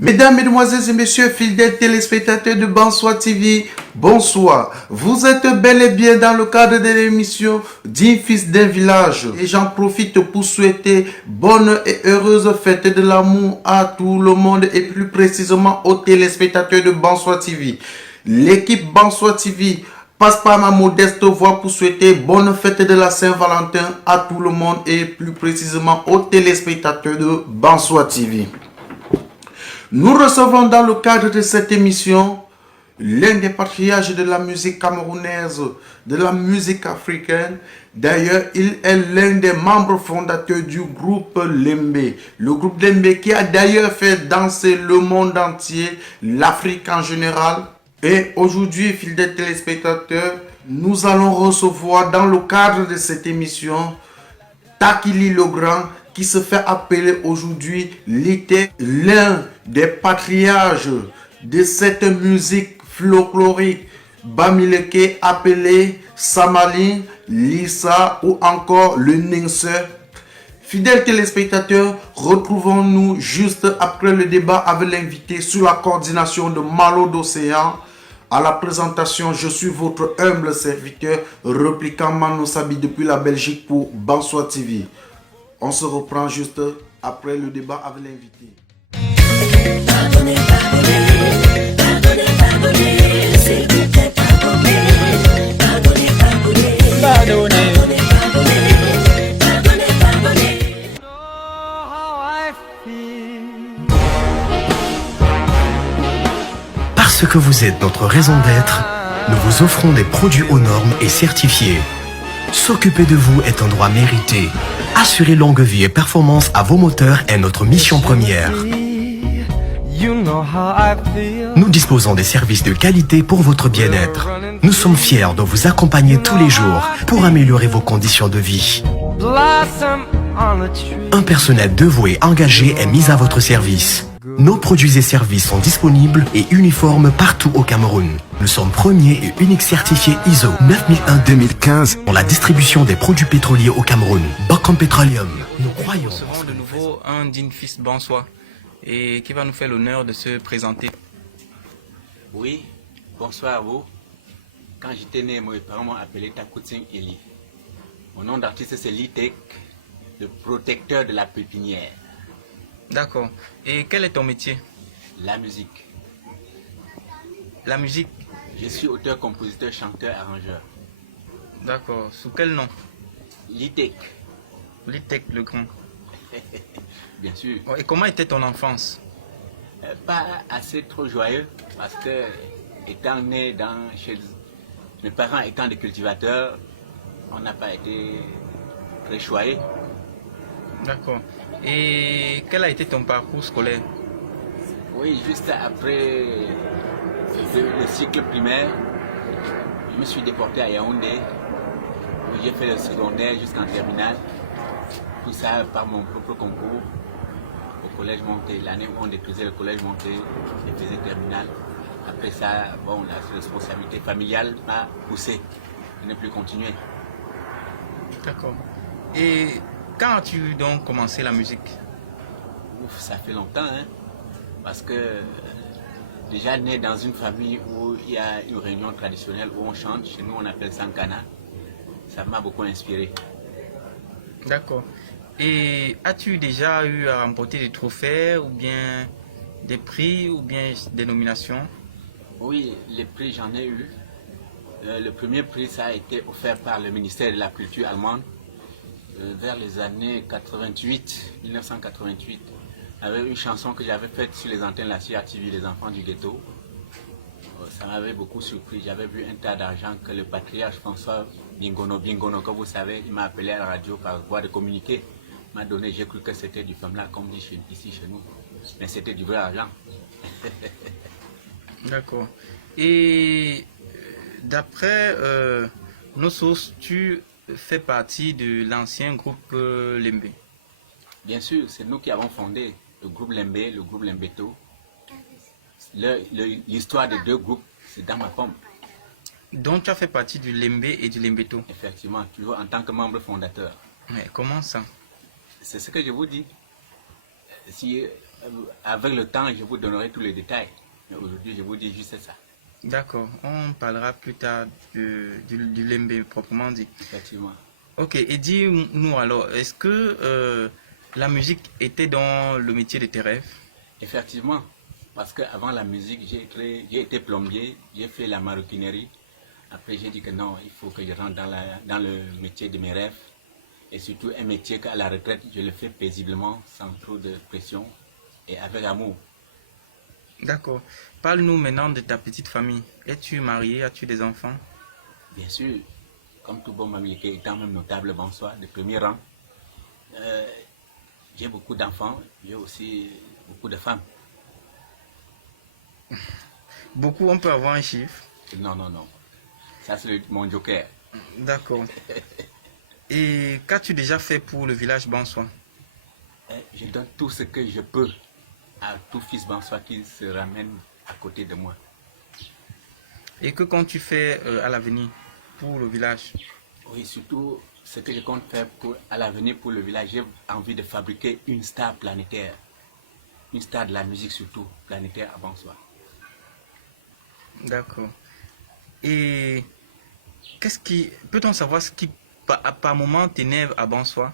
Mesdames, Mesdemoiselles et Messieurs, fidèles téléspectateurs de Bonsoir TV, bonsoir. Vous êtes bel et bien dans le cadre de l'émission Digne fils d'un village. Et j'en profite pour souhaiter bonne et heureuse fête de l'amour à tout le monde et plus précisément aux téléspectateurs de Bonsoir TV. L'équipe Bonsoir TV passe par ma modeste voix pour souhaiter bonne fête de la Saint-Valentin à tout le monde et plus précisément aux téléspectateurs de Bonsoir TV. Nous recevons dans le cadre de cette émission l'un des patriarches de la musique camerounaise, de la musique africaine. D'ailleurs, il est l'un des membres fondateurs du groupe Lembe. Le groupe Lembe qui a d'ailleurs fait danser le monde entier, l'Afrique en général. Et aujourd'hui, fidèles téléspectateurs, nous allons recevoir dans le cadre de cette émission Takili le Grand, qui se fait appeler aujourd'hui l'un des patriarches de cette musique folklorique Bamileke, appelé Samali, Lissa ou encore le Ningse. Fidèles téléspectateurs, retrouvons-nous juste après le débat avec l'invité sur la coordination de Malo d'Océan. À la présentation, je suis votre humble serviteur, Repliquant Mano Sabi depuis la Belgique pour Bonsoir TV. On se reprend juste après le débat avec l'invité. Pardonnez, pardonnez, pardonnez, pardonnez, s'il vous plaît, pardonnez, pardonnez, pardonnez, pardonnez, pardonnez, pardonnez, pardonnez. Parce que vous êtes notre raison d'être, nous vous offrons des produits aux normes et certifiés. S'occuper de vous est un droit mérité. Assurer longue vie et performance à vos moteurs est notre mission première. Nous disposons des services de qualité pour votre bien-être. Nous sommes fiers de vous accompagner tous les jours pour améliorer vos conditions de vie. Un personnel dévoué et engagé est mis à votre service. Nos produits et services sont disponibles et uniformes partout au Cameroun. Nous sommes premiers et uniques certifiés ISO 9001-2015 pour la distribution des produits pétroliers au Cameroun. Bacom Petroleum. Nous croyons. Nous recevons de nouveau un digne fils bonsoir et qui va nous faire l'honneur de se présenter. Oui, bonsoir à vous. Quand j'étais né, mes parents m'ont appelé Takoutsing Eli. Mon nom d'artiste c'est Litek, le protecteur de la pépinière. D'accord. Et quel est ton métier? La musique. La musique? Je suis auteur, compositeur, chanteur, arrangeur. D'accord. Sous quel nom? Litek. Litek le Grand. Bien sûr. Et comment était ton enfance? Pas assez trop joyeux parce que étant né chez mes parents étant des cultivateurs, on n'a pas été très choyés. D'accord. Et quel a été ton parcours scolaire? Oui, juste après le cycle primaire, je me suis déporté à Yaoundé, où j'ai fait le secondaire jusqu'en terminale. Tout ça par mon propre concours au collège Monté. L'année où on décrisait le collège Monté, je faisais terminale. Après ça, bon, la responsabilité familiale m'a poussé. Je n'ai plus continué. D'accord. Et quand as-tu donc commencé la musique? Ouf, ça fait longtemps, hein, parce que déjà né dans une famille où il y a une réunion traditionnelle où on chante, chez nous on appelle ça Nkana, ça m'a beaucoup inspiré. D'accord. Et as-tu déjà eu à remporter des trophées ou bien des prix ou bien des nominations? Oui, les prix j'en ai eu. Le premier prix ça a été offert par le ministère de la Culture allemande. Vers les années 1988, avec une chanson que j'avais faite sur les antennes de la CRTV, Les Enfants du Ghetto. Ça m'avait beaucoup surpris. J'avais vu un tas d'argent que le patriarche François Bingono, que vous savez, il m'a appelé à la radio par voie de communiqué. Il m'a donné, j'ai cru que c'était du femla, comme dit ici chez nous. Mais c'était du vrai argent. D'accord. Et d'après nos sources, tu fais partie de l'ancien groupe Lembe. Bien sûr, c'est nous qui avons fondé le groupe Lembe, le groupe Lembeto. L'histoire des deux groupes, c'est dans ma pomme. Donc tu as fait partie du Lembe et du Lembeto. Effectivement, toujours en tant que membre fondateur. Mais comment ça? C'est ce que je vous dis. Si Avec le temps, je vous donnerai tous les détails. Mais aujourd'hui, je vous dis juste ça. D'accord, on parlera plus tard du Lembe proprement dit. Effectivement. Ok, et dis-nous alors, est-ce que la musique était dans le métier de tes rêves? Effectivement, parce qu'avant la musique, j'ai été plombier, j'ai fait la maroquinerie. Après, j'ai dit que non, il faut que je rentre dans le métier de mes rêves. Et surtout un métier qu'à la retraite, je le fais paisiblement, sans trop de pression et avec amour. D'accord. Parle-nous maintenant de ta petite famille. Es-tu marié? As-tu des enfants? Bien sûr, comme tout bon mamliké, étant même notable, bonsoir, de premier rang, j'ai beaucoup d'enfants, j'ai aussi beaucoup de femmes. Beaucoup, on peut avoir un chiffre. Non, non, non. Ça, c'est mon joker. D'accord. Et qu'as-tu déjà fait pour le village Bansois? Je donne tout ce que je peux à tout fils Bansois qui se ramène à côté de moi. Et que comptes-tu faire à l'avenir pour le village? Oui, surtout ce que je compte faire à l'avenir pour le village, j'ai envie de fabriquer une star planétaire. Une star de la musique surtout, planétaire à Bansois. D'accord. Et peut-on savoir ce qui par moment t'énerve à Bansois?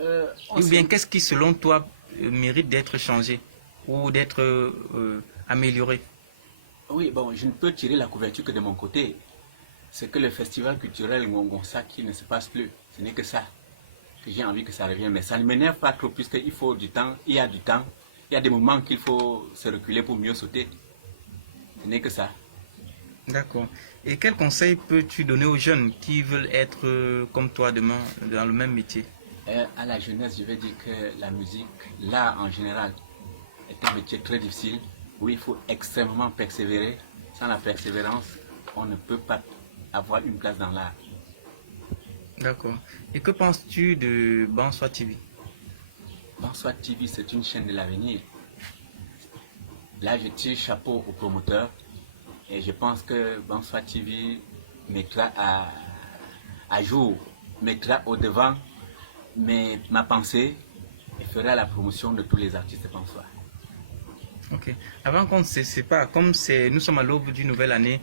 Ou bien qu'est-ce qui selon toi mérite d'être changé ou d'être amélioré? Oui, bon, je ne peux tirer la couverture que de mon côté. C'est que le festival culturel Ngongonsa qui ne se passe plus. Ce n'est que ça. Que j'ai envie que ça revienne. Mais ça ne m'énerve pas trop puisqu'il faut du temps. Il y a du temps. Il y a des moments qu'il faut se reculer pour mieux sauter. Ce n'est que ça. D'accord. Et quel conseil peux-tu donner aux jeunes qui veulent être comme toi demain dans le même métier? À la jeunesse, je vais dire que la musique, l'art en général, est un métier très difficile où il faut extrêmement persévérer. Sans la persévérance, on ne peut pas avoir une place dans l'art. D'accord. Et que penses-tu de Bansois TV? Bansois TV, c'est une chaîne de l'avenir. Là, je tire chapeau aux promoteurs et je pense que Bansois TV mettra à jour, mettra au devant ma pensée et fera la promotion de tous les artistes bansois. Ok. Avant qu'on ne se sépare, comme nous sommes à l'aube d'une nouvelle année,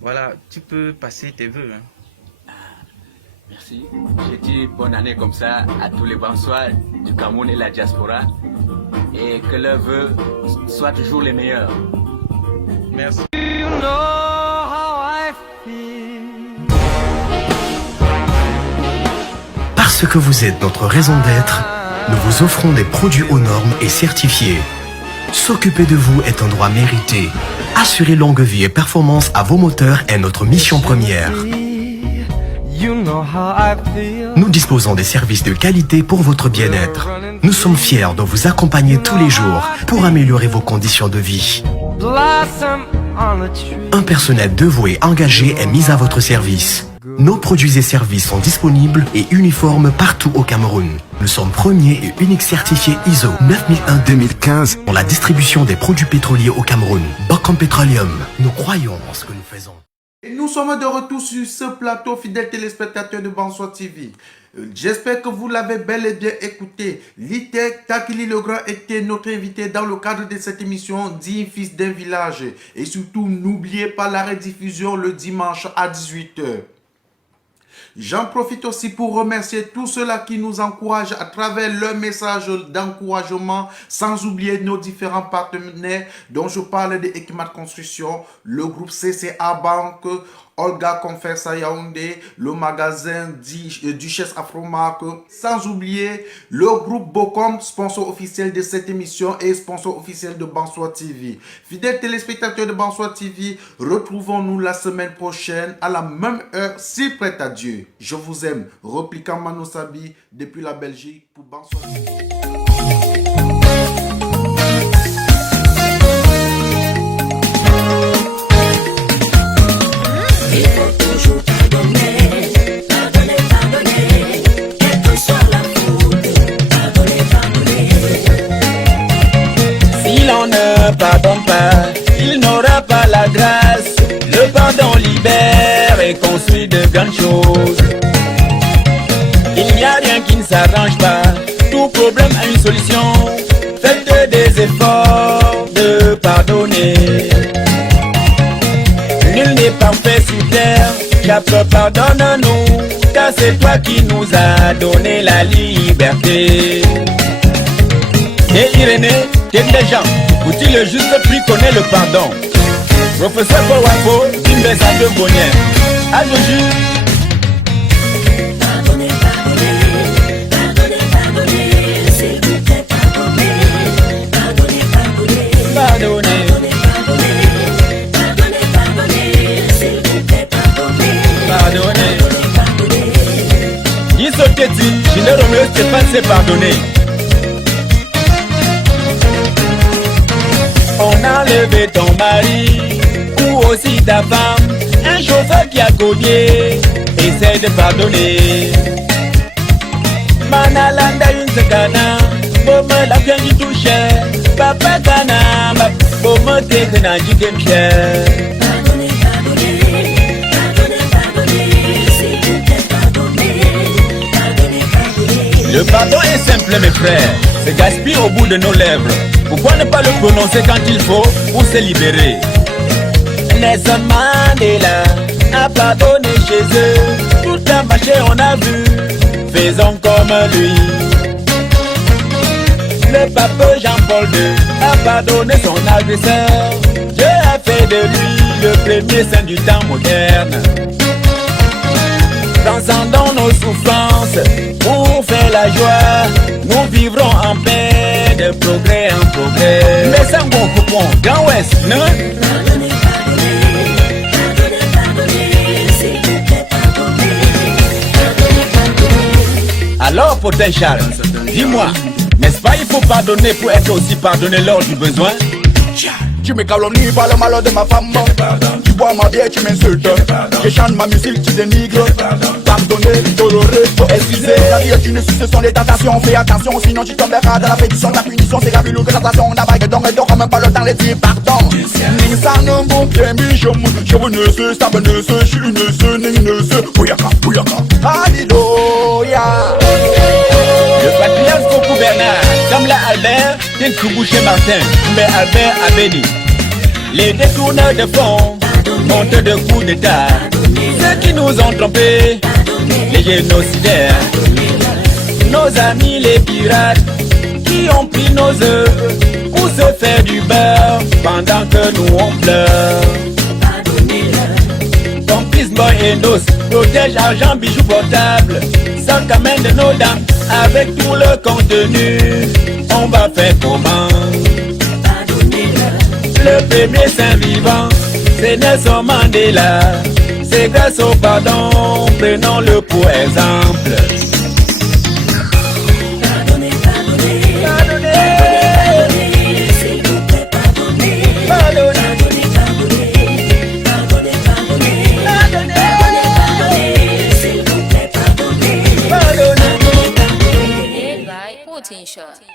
voilà, tu peux passer tes vœux. Hein. Merci. Je dis bonne année comme ça à tous les Bansois du Cameroun et la diaspora et que leurs vœux soient toujours les meilleurs. Merci. Parce que vous êtes notre raison d'être, nous vous offrons des produits aux normes et certifiés. S'occuper de vous est un droit mérité. Assurer longue vie et performance à vos moteurs est notre mission première. Nous disposons des services de qualité pour votre bien-être. Nous sommes fiers de vous accompagner tous les jours pour améliorer vos conditions de vie. Un personnel dévoué engagé est mis à votre service. Nos produits et services sont disponibles et uniformes partout au Cameroun. Nous sommes premiers et uniques certifiés ISO 9001-2015 pour la distribution des produits pétroliers au Cameroun. Bacom Petroleum, nous croyons en ce que nous faisons. Et nous sommes de retour sur ce plateau, fidèles téléspectateurs de Bansois TV. J'espère que vous l'avez bel et bien écouté. Litek Takili Legrand était notre invité dans le cadre de cette émission Digne fils d'un village. Et surtout, n'oubliez pas la rediffusion le dimanche à 18 h. J'en profite aussi pour remercier tous ceux-là qui nous encouragent à travers leur message d'encouragement, sans oublier nos différents partenaires dont je parle de Equimat Construction, le groupe CCA Banque, Olga Confersa Yaoundé, le magasin Duchesse Afromark, sans oublier le groupe Bocom, sponsor officiel de cette émission et sponsor officiel de Bansois TV. Fidèles téléspectateurs de Bansois TV, retrouvons-nous la semaine prochaine à la même heure, si prête à Dieu. Je vous aime. Repliquant Mano Sabi depuis la Belgique pour Bansois TV. Il faut toujours pardonner, pardonner, pardonner, quelle que soit la faute, pardonner, pardonner. Si l'on ne pardonne pas, il n'aura pas la grâce. Le pardon libère et construit de grandes choses. Il n'y a rien qui ne s'arrange pas, tout tout problème a une solution. Faites des efforts de pardonner. Nul n'est parfait sur terre. Cap, pardonne-nous, car c'est toi qui nous as donné la liberté. Et Irénée, t'es des gens, où-tu le juste prix connaît le pardon. Professeur Kowafo, Dimbesa de Bonnier, à Joju. Pardonnez, pardonnez, pardonnez, pardonnez, s'il vous plaît, pardonnez, pardonnez, pardonnez, Pardonnez, pardonnez, pardonnez, pardonnez, s'il vous plaît, pardonnez, pardonnez. pardonnez. Isoketi, Gilles Roméo Stéphane s'est pardonné. On a enlevé ton mari ou aussi ta femme. Un chauffeur qui a cogné, essaie de pardonner. Manalanda une secana, Boma la bien du touche. Papa Kana, Boma te kena jikem pierre. Pardonnez, pardonnez, pardonnez, pardonnez, s'il vous plaît, pardonnez, pardonnez, pardonnez. Le pardon est simple mes frères, c'est gaspille au bout de nos lèvres. Pourquoi ne pas le prononcer quand il faut pour se libérer? Nelson Mandela a pardonné chez eux. Tout a marché, on a vu. Faisons comme lui. Le pape Jean-Paul II a pardonné son agresseur. Dieu a fait de lui le premier saint du temps moderne. Transcendons nos souffrances pour faire la joie. Nous vivrons en paix, de progrès en progrès. Mais sans bon coupon, Grand Ouest, non? Pardonnez, pardonnez, pardonnez, pardonnez, s'il vous plaît, pardonnez, pardonnez, pardonnez. Alors, potin Charles, dis-moi, n'est-ce pas il faut pardonner pour être aussi pardonné lors du besoin? Tu me calomnies par le malheur de ma femme. Tu bois ma bière, tu m'insultes. Je chante ma musique, tu dénigres. Pardonner, tolérer, faut excuser. La vie est une suite, ce sont des tentations. Fais attention, sinon tu tomberas dans la pétition. La punition, c'est la plus lourde que la tentation. On a vague donc et donc, même pas le temps de dire pardon. Ning ça ne m'en bien, bichon. Je vous ne sais, ça ne sais, je suis une seule, ning ne sais. Bouyaka, bouyaka. Alléluia. Le patriarche Coco Bernard, Kamla Albert, Tinkoubouché Martin, mais Albert a béni. Les détourneurs de fonds, monteurs de coups d'état, ceux qui nous ont trompés, les génocidaires, nos amis les pirates, qui ont pris nos œufs pour se faire du beurre pendant que nous on pleure. Complice boy et nos protège argent, bijoux portables, sac à main de nos dames, avec tout le contenu, on va faire comment? Le premier saint vivant, c'est Nelson Mandela. C'est grâce au pardon, prenons-le pour exemple. Pardonnez, pardonnez, pardonnez, pardonnez, s'il vous plaît, pardonnez, pardonnez, pardonnez, pardonnez, pardonnez, pardonnez, s'il vous plaît, pardonnez, pardonnez, pardonnez. Like 14 shot.